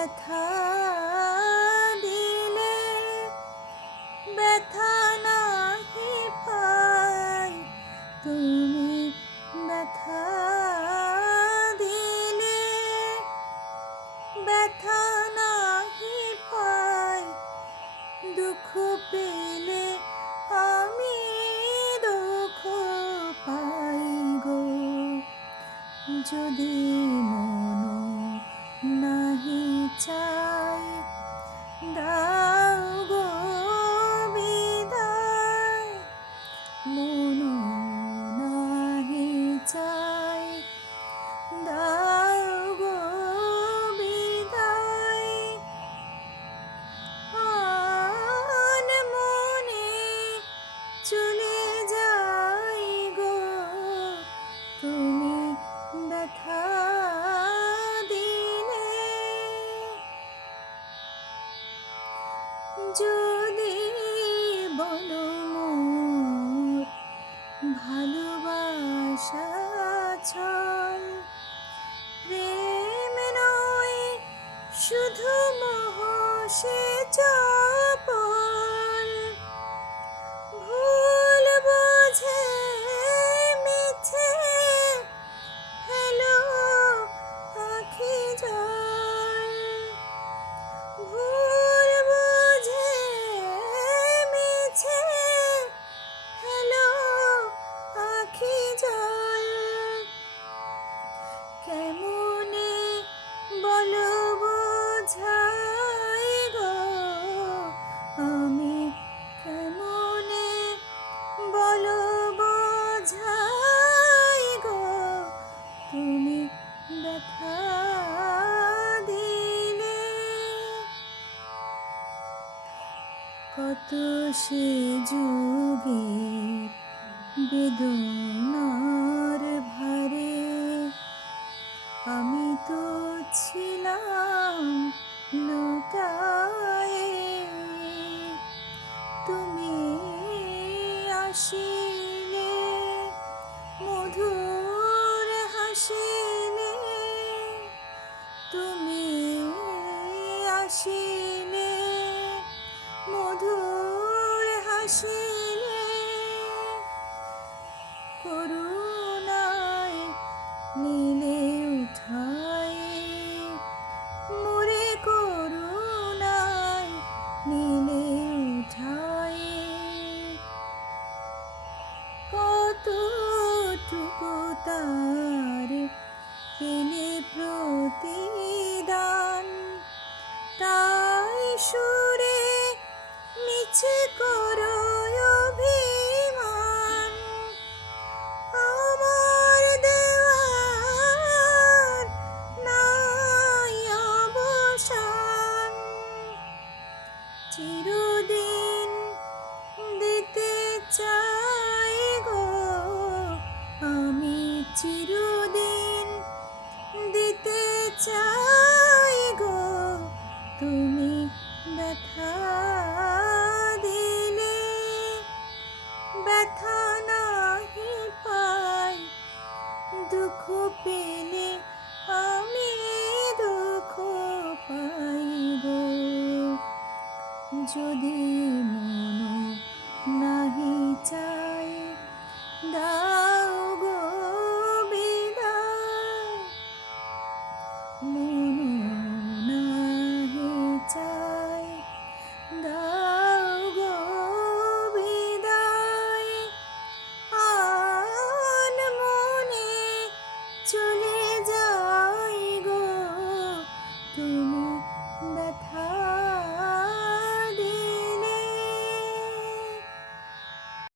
ব্যথা দিলে ব্যথা নাহি পাই, তুমি ব্যথা দিলে ব্যথা নাহি পাই, দুঃখ পেলে আমি দুঃখ পাই গো। যদি মন নাহি চাই, দাও গো বিদায়। মন নাহি চাই, দাও গো বিদায়। মনে চলে যাই গো, তুমি ব্যথা দিলে। যদি বলো মোর ভালোবাসা ছল, প্রেম নয় শুধু মোহ সে চপল। ভুল বুঝে মিছে ফেলো আঁখি জল। ভুল বুঝে মিছে ফেলো আঁখি জল। কেমনে বলো বোঝাই গো, আমি কেমনে বলো বোঝাই গো, তুমি ব্যথা দিলে। কত সে যুগের বেদনার ভারে আমি তো ছিলাম লুটায়ে। তুমি আসিলে মধুর হাসিলে, তুমি আসিলে মধুর হাসিলে। করুণায় নীলে উঠাই মোরে, করুণায় নীলে উঠাই। কতটুকু তার পেলে প্রতিদান, তাই সুরে মিছে করো